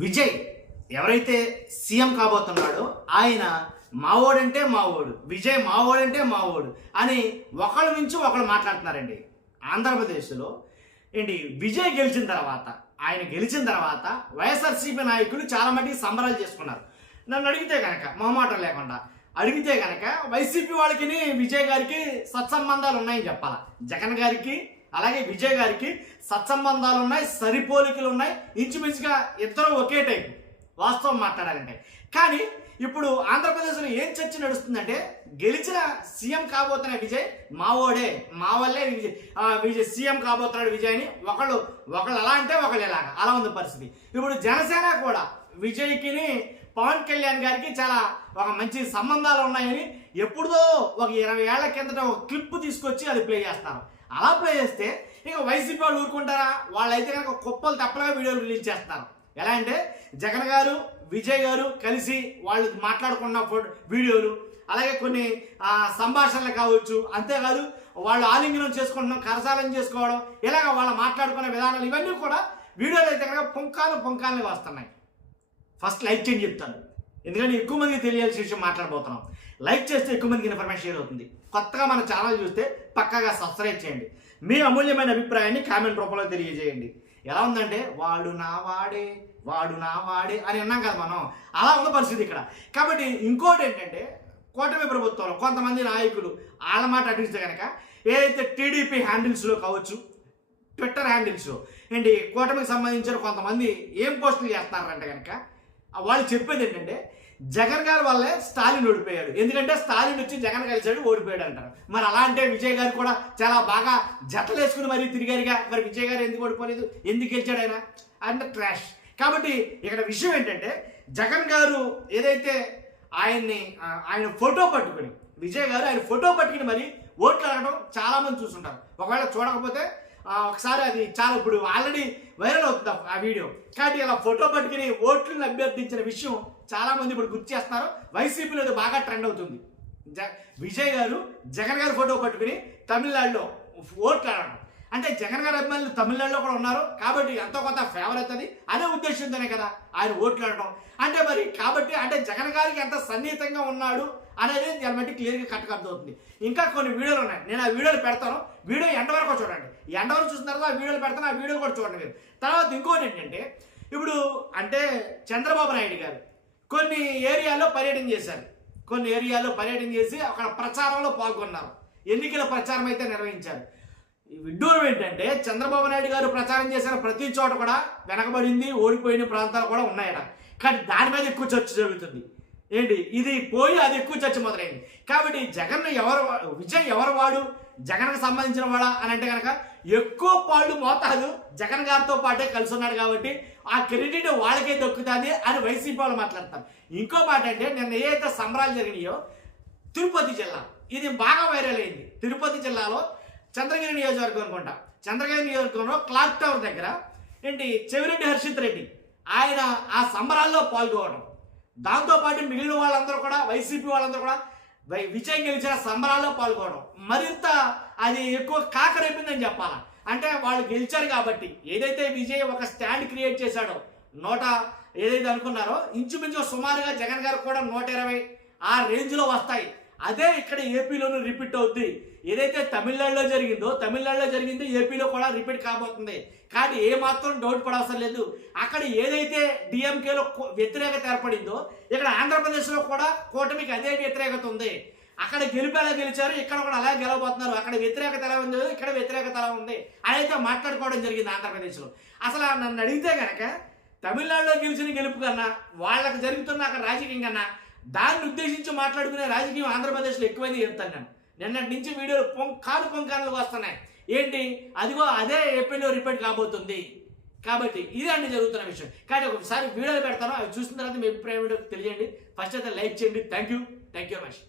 విజయ్ ఎవరైతే సీఎం కాబోతున్నాడో ఆయన మావోడంటే మావోడు, విజయ్ మావోడంటే మావోడు అని ఒకళ్ళ నుంచి ఒకళ్ళు మాట్లాడుతున్నారండి. ఆంధ్రప్రదేశ్లో ఏంటి విజయ్ గెలిచిన తర్వాత, ఆయన గెలిచిన తర్వాత వైఎస్ఆర్సీపీ నాయకులు చాలా మటుకు సంబరాలు చేసుకున్నారు. నన్ను అడిగితే కనుక మొహమాటం లేకుండా అడిగితే కనుక వైసీపీ వాళ్ళకి విజయ్ గారికి సత్సంబంధాలు ఉన్నాయని చెప్పాలా. జగన్ గారికి అలాగే విజయ్ గారికి సత్సంబంధాలు ఉన్నాయి, సరిపోలికలు ఉన్నాయి, ఇంచుమించుగా ఇద్దరు ఒకే టైపు వాస్తవం మాట్లాడాలంటే. కానీ ఇప్పుడు ఆంధ్రప్రదేశ్లో ఏం చర్చ నడుస్తుందంటే గెలిచిన సీఎం కాబోతున్న విజయ్ మావోడే, మా వల్లే విజయ్ సీఎం కాబోతున్నాడు విజయ్ అని ఒకళ్ళు అలా అంటే ఒకళ్ళు ఇలాగా, అలా ఉంది పరిస్థితి. ఇప్పుడు జనసేన కూడా విజయ్కి పవన్ కళ్యాణ్ గారికి చాలా ఒక మంచి సంబంధాలు ఉన్నాయని ఎప్పుడో ఒక 20 ఏళ్ల కిందట ఒక క్లిప్ తీసుకొచ్చి అది ప్లే చేస్తారు. అలా ప్లే చేస్తే ఇక వైసీపీ వాళ్ళు ఊరుకుంటారా? వాళ్ళైతే కనుక కుప్పలు తప్పలుగా వీడియోలు రిలీజ్ చేస్తారు. ఎలా అంటే జగన్ గారు విజయ్ గారు కలిసి వాళ్ళు మాట్లాడుకున్న వీడియోలు, అలాగే కొన్ని సంభాషణలు కావచ్చు, అంతేకాదు వాళ్ళు ఆలింగనం చేసుకుంటున్నాం, కరసాలం చేసుకోవడం, ఇలాగ వాళ్ళు మాట్లాడుకునే విధానాలు ఇవన్నీ కూడా వీడియోలు అయితే కనుక పుంకాలు వస్తున్నాయి. ఫస్ట్ లైక్ చేయండి చెప్తాను, ఎందుకంటే ఎక్కువ మందికి తెలియాల్సిన విషయం మాట్లాడబోతున్నాం. లైక్ చేస్తే ఎక్కువ మందికి ఇన్ఫర్మేషన్ షేర్ అవుతుంది. కొత్తగా మన ఛానల్ చూస్తే పక్కాగా సబ్స్క్రైబ్ చేయండి. మీ అమూల్యమైన అభిప్రాయాన్ని కామెంట్ రూపంలో తెలియజేయండి. ఎలా ఉందంటే వాడు నా వాడే అని అన్నాం కదా మనం, అలా ఉన్న పరిస్థితి ఇక్కడ. కాబట్టి ఇంకోటి ఏంటంటే కూటమి ప్రభుత్వంలో కొంతమంది నాయకులు వాళ్ళ మాట అడిగితే కనుక ఏదైతే టీడీపీ హ్యాండిల్స్లో కావచ్చు, ట్విట్టర్ హ్యాండిల్స్లో ఏంటి కూటమికి సంబంధించిన కొంతమంది ఏం పోస్టులు చేస్తున్నారంటే కనుక వాళ్ళు చెప్పేది ఏంటంటే జగన్ గారి వల్లే స్టాలిన్ ఓడిపోయాడు, ఎందుకంటే స్టాలిన్ వచ్చి జగన్ కలిసాడు ఓడిపోయాడు అంటారు. మరి అలా అంటే విజయ్ గారు కూడా చాలా బాగా జతలు వేసుకుని మరీ తిరిగారుగా, మరి విజయ్ గారు ఎందుకు ఓడిపోలేదు, ఎందుకు గెలిచాడు ఆయన అంటే ట్రాష్. కాబట్టి ఇక్కడ విషయం ఏంటంటే జగన్ గారు ఏదైతే ఆయన ఫోటో పట్టుకుని విజయ్ గారు ఆయన ఫోటో పట్టుకుని మరి ఓట్లు అడగడం చాలా మంది చూస్తుంటారు. ఒకవేళ చూడకపోతే ఒకసారి అది చాలా ఇప్పుడు ఆల్రెడీ వైరల్ అవుతుంది ఆ వీడియో. కాబట్టి ఇలా ఫోటో పట్టుకుని ఓట్లను అభ్యర్థించిన విషయం చాలా మంది ఇప్పుడు గుర్తు చేస్తున్నారు. వైసీపీలో అది బాగా ట్రెండ్ అవుతుంది. విజయ్ గారు జగన్ గారు ఫోటో పట్టుకుని తమిళనాడులో ఓట్లు అడగడం అంటే జగన్ గారి అభిమానులు తమిళనాడులో కూడా ఉన్నారు కాబట్టి ఎంతో కొంత ఫేవర్ అవుతుంది అనే ఉద్దేశంతోనే కదా ఆయన ఓట్లు అడగడం. అంటే మరి కాబట్టి అంటే జగన్ గారికి ఎంత సన్నిహితంగా ఉన్నాడు అనేది దాన్ని బట్టి క్లియర్గా కట్టకర్థమవుతుంది. ఇంకా కొన్ని వీడియోలు ఉన్నాయి, నేను ఆ వీడియోలు పెడతాను. వీడియో ఎండ వరకు చూడండి, ఎండ వరకు చూసిన తర్వాత ఆ వీడియోలు పెడతాను, ఆ వీడియోలు కూడా చూడండి మీరు. తర్వాత ఇంకోటి ఏంటంటే ఇప్పుడు అంటే చంద్రబాబు నాయుడు గారు కొన్ని ఏరియాలో పర్యటన చేసి అక్కడ ప్రచారంలో పాల్గొన్నారు, ఎన్నికల ప్రచారం అయితే నిర్వహించారు. విడ్డూరం ఏంటంటే చంద్రబాబు నాయుడు గారు ప్రచారం చేసిన ప్రతి చోట కూడా వెనకబడింది, ఓడిపోయిన ప్రాంతాలు కూడా ఉన్నాయట. కానీ దాని మీద ఎక్కువ చర్చ జరుగుతుంది. ఏంటి ఇది పోయి అది ఎక్కువ చర్చ మొదలైంది. కాబట్టి విజయ్ ఎవరు వాడు, జగన్కి సంబంధించిన వాడా అని అంటే కనుక ఎక్కువ పాళ్ళు మోతాదు జగన్ గారితో పాటే కలిసి ఉన్నాడు కాబట్టి ఆ క్రెడిట్ వాళ్ళకే దొక్కుతుంది అని వైసీపీ వాళ్ళు మాట్లాడతారు. ఇంకో మాట అంటే నిన్న ఏదైతే సంబరాలు జరిగినాయో తిరుపతి జిల్లా, ఇది బాగా వైరల్ అయింది. తిరుపతి జిల్లాలో చంద్రగిరి నియోజకవర్గం అనుకుంటా, చంద్రగిరి నియోజకవర్గంలో క్లాక్ టవర్ దగ్గర ఏంటి చెవిరెడ్డి హర్షిత్ రెడ్డి ఆయన ఆ సంబరాల్లో పాల్గొనడం, దాంతోపాటు మిగిలిన వాళ్ళందరూ కూడా వైసీపీ వాళ్ళందరూ కూడా విజయ్ గెలిచిన సంబరాల్లో పాల్గొనడం మరింత అది ఎక్కువ కాకరేపిందని చెప్పాలా. అంటే వాళ్ళు గెలిచారు కాబట్టి ఏదైతే విజయ్ ఒక స్టాండ్ క్రియేట్ చేశాడో ఏదైతే అనుకున్నారో ఇంచుమించు సుమారుగా జగన్ గారు కూడా 120 ఆ రేంజ్లో వస్తాయి. అదే ఇక్కడ ఏపీలోనూ రిపీట్ అవుద్ది. ఏదైతే తమిళనాడులో జరిగిందో ఏపీలో కూడా రిపీట్ కాబోతుంది. కానీ ఏమాత్రం డౌట్ పడవసరం లేదు. అక్కడ ఏదైతే డిఎంకేలో వ్యతిరేకత ఏర్పడిందో ఇక్కడ ఆంధ్రప్రదేశ్లో కూడా కూటమికి అదే వ్యతిరేకత ఉంది. అక్కడ గెలిపేలా గెలిచారు, ఇక్కడ కూడా అలాగే గెలవబోతున్నారు. అక్కడ వ్యతిరేకత ఎలా ఉంది, ఇక్కడ వ్యతిరేకత ఎలా ఉంది అనేది మాట్లాడుకోవడం జరిగింది ఆంధ్రప్రదేశ్లో. అసలు నన్ను అడిగితే కనుక తమిళనాడులో గెలిచిన గెలుపు కన్నా వాళ్ళకి జరుగుతున్న అక్కడ రాజకీయం కన్నా దాన్ని ఉద్దేశించి మాట్లాడుకునే రాజకీయం ఆంధ్రప్రదేశ్లో ఎక్కువైంది చెప్తాను నేను. నిన్నటి నుంచి వీడియోలు పొంకాలు వస్తున్నాయి. ఏంటి అదిగో అదే ఏపీలో రిపీట్ కాబోతుంది. కాబట్టి ఇదే అండి జరుగుతున్న విషయం. కానీ ఒకసారి వీడియోలు పెడతాను, అవి చూసిన తర్వాత మీ అభిప్రాయం తెలియజేయండి. ఫస్ట్ అయితే లైక్ చేయండి. Thank you very much.